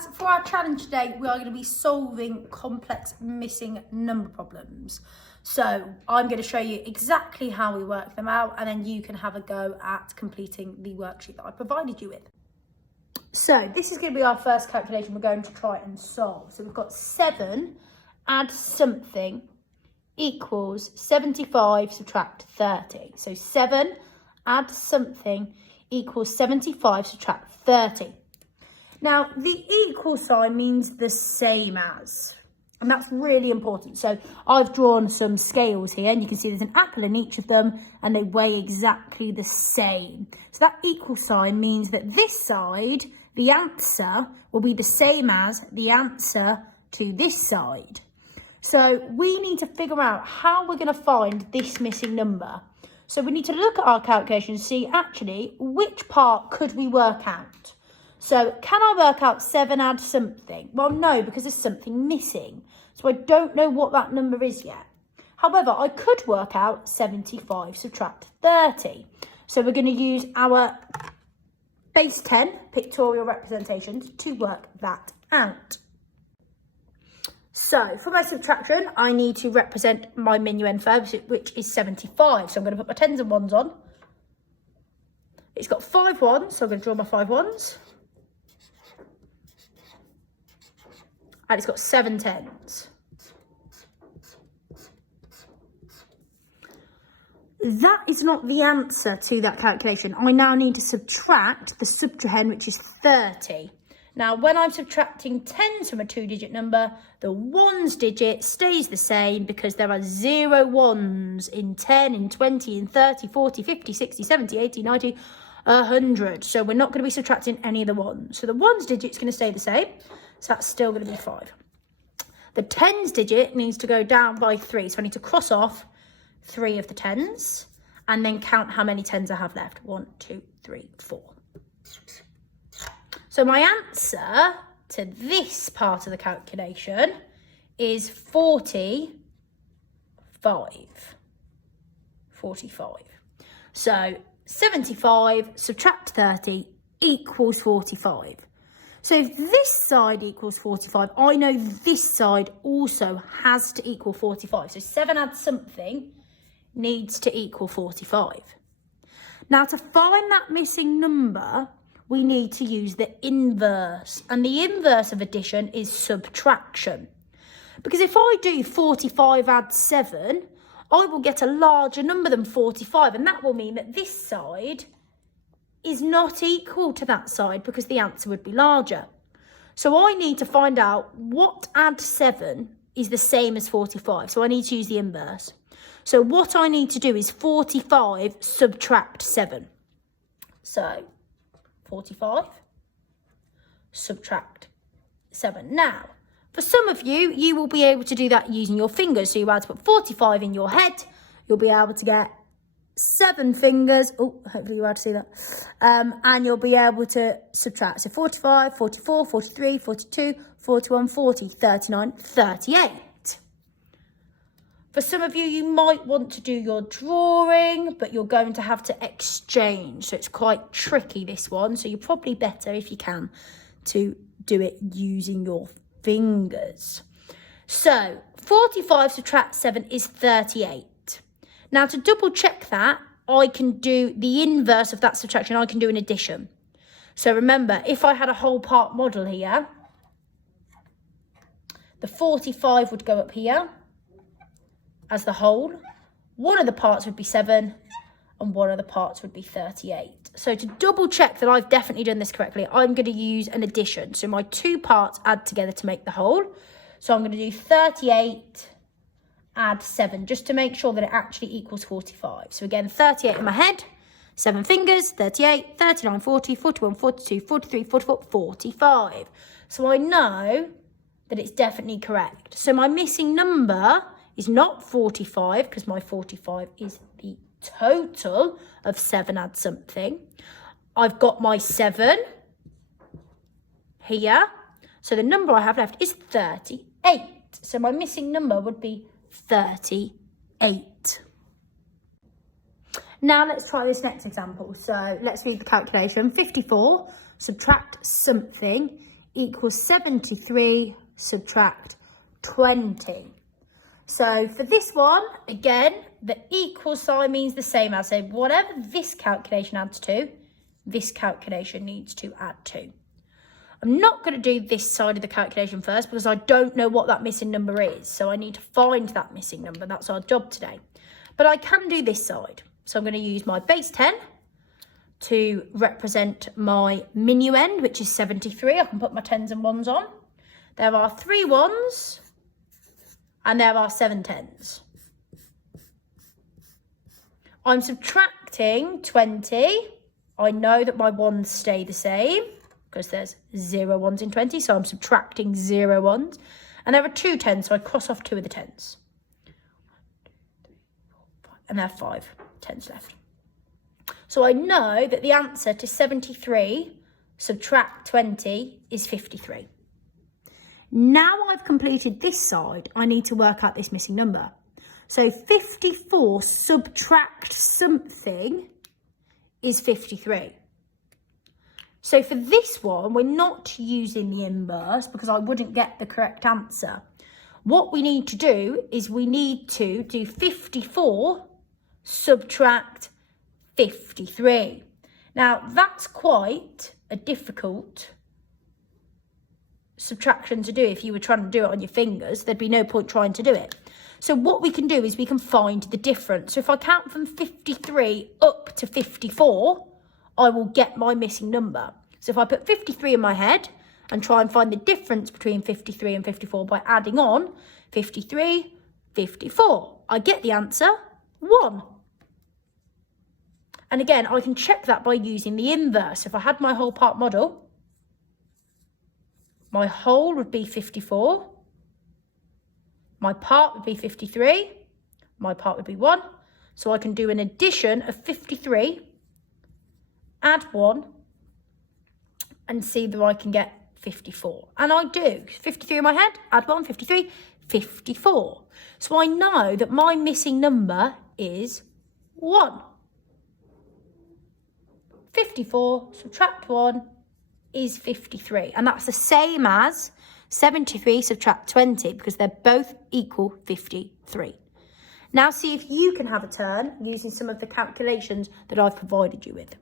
class, for our challenge today, we are going to be solving complex missing number problems. So I'm going to show you exactly how we work them out, and then you can have a go at completing the worksheet that I provided you with. So this is going to be our first calculation we're going to try and solve. So we've got 7 add something equals 75 subtract 30. So 7 add something equals 75 subtract 30. Now, the equal sign means the same as, and that's really important. So I've drawn some scales here, and you can see there's an apple in each of them, and they weigh exactly the same. So that equal sign means that this side, the answer, will be the same as the answer to this side. So we need to figure out how we're going to find this missing number. So we need to look at our calculation and see actually which part could we work out. So can I work out 7 add something? Well, no, because there's something missing. So I don't know what that number is yet. However, I could work out 75 subtract 30. So we're going to use our base 10 pictorial representations to work that out. So for my subtraction, I need to represent my minuend verbs, which is 75. So I'm going to put my 10s and 1s on. It's got 5 ones, so I'm going to draw my 5 ones. And it's got 7 10s. That is not the answer to that calculation. I now need to subtract the subtrahend, which is 30. Now, when I'm subtracting 10s from a 2-digit number, the ones digit stays the same because there are 0 ones in 10, in 20, in 30, 40, 50, 60, 70, 80, 90, 100. So we're not going to be subtracting any of the ones. So the ones digit is going to stay the same. So that's still going to be 5. The 10s digit needs to go down by 3. So I need to cross off 3 of the 10s and then count how many 10s I have left. 1, 2, 3, 4. So my answer to this part of the calculation is 45. 45. So 75 subtract 30 equals 45. So if this side equals 45, I know this side also has to equal 45. So 7 add something needs to equal 45. Now to find that missing number, we need to use the inverse. And the inverse of addition is subtraction. Because if I do 45 add 7, I will get a larger number than 45. And that will mean that this side is not equal to that side because the answer would be larger. So I need to find out what add 7 is the same as 45. So I need to use the inverse. So what I need to do is 45 subtract 7. So 45 subtract 7. Now, for some of you, you will be able to do that using your fingers. So you're able to put 45 in your head. You'll be able to get 7 fingers. Oh, hopefully you're able to see that. And you'll be able to subtract. So 45, 44, 43, 42, 41, 40, 39, 38. For some of you, you might want to do your drawing, but you're going to have to exchange. So it's quite tricky, this one. So you're probably better, if you can, to do it using your fingers. So 45 subtract 7 is 38. Now, to double check that, I can do the inverse of that subtraction. I can do an addition. So remember, if I had a whole part model here, the 45 would go up here as the whole. One of the parts would be 7 and one of the parts would be 38. So to double check that I've definitely done this correctly, I'm going to use an addition. So my 2 parts add together to make the whole. So I'm going to do 38 add 7 just to make sure that it actually equals 45. So again, 38 in my head, 7 fingers, 38, 39, 40, 41, 42, 43, 44, 45. So I know that it's definitely correct. So my missing number is not 45 because my 45 is the total of 7 add something. I've got my 7 here. So the number I have left is 38. So my missing number would be 38. Now let's try this next example. So let's read the calculation. 54 subtract something equals 73 subtract 20. So for this one, again, the equal sign means the same as, so whatever this calculation adds to, this calculation needs to add to. I'm not going to do this side of the calculation first because I don't know what that missing number is. So I need to find that missing number. That's our job today. But I can do this side. So I'm going to use my base 10 to represent my minuend, which is 73. I can put my 10s and 1s on. There are 3 1s and there are 7 10s. I'm subtracting 20. I know that my 1s stay the same because there's 0 1s in 20. So I'm subtracting 0 1s. And there are 2 10s, so I cross off 2 of the 10s. And there are 5 10s left. So I know that the answer to 73 subtract 20 is 53. Now I've completed this side, I need to work out this missing number. So 54 subtract something is 53. So for this one, we're not using the inverse because I wouldn't get the correct answer. What we need to do is we need to do 54 subtract 53. Now that's quite a difficult subtraction to do. If you were trying to do it on your fingers, there'd be no point trying to do it. So what we can do is we can find the difference. So if I count from 53 up to 54, I will get my missing number. So if I put 53 in my head and try and find the difference between 53 and 54 by adding on 53, 54, I get the answer 1. And again, I can check that by using the inverse. If I had my whole part model, my whole would be 54. My part would be 53. My part would be 1. So I can do an addition of 53, add 1, and see that I can get 54. And I do. 53 in my head, add 1, 53, 54. So I know that my missing number is 1. 54 subtract 1 is 53. And that's the same as 73 subtract 20 because they're both equal 53. Now see if you can have a turn using some of the calculations that I've provided you with.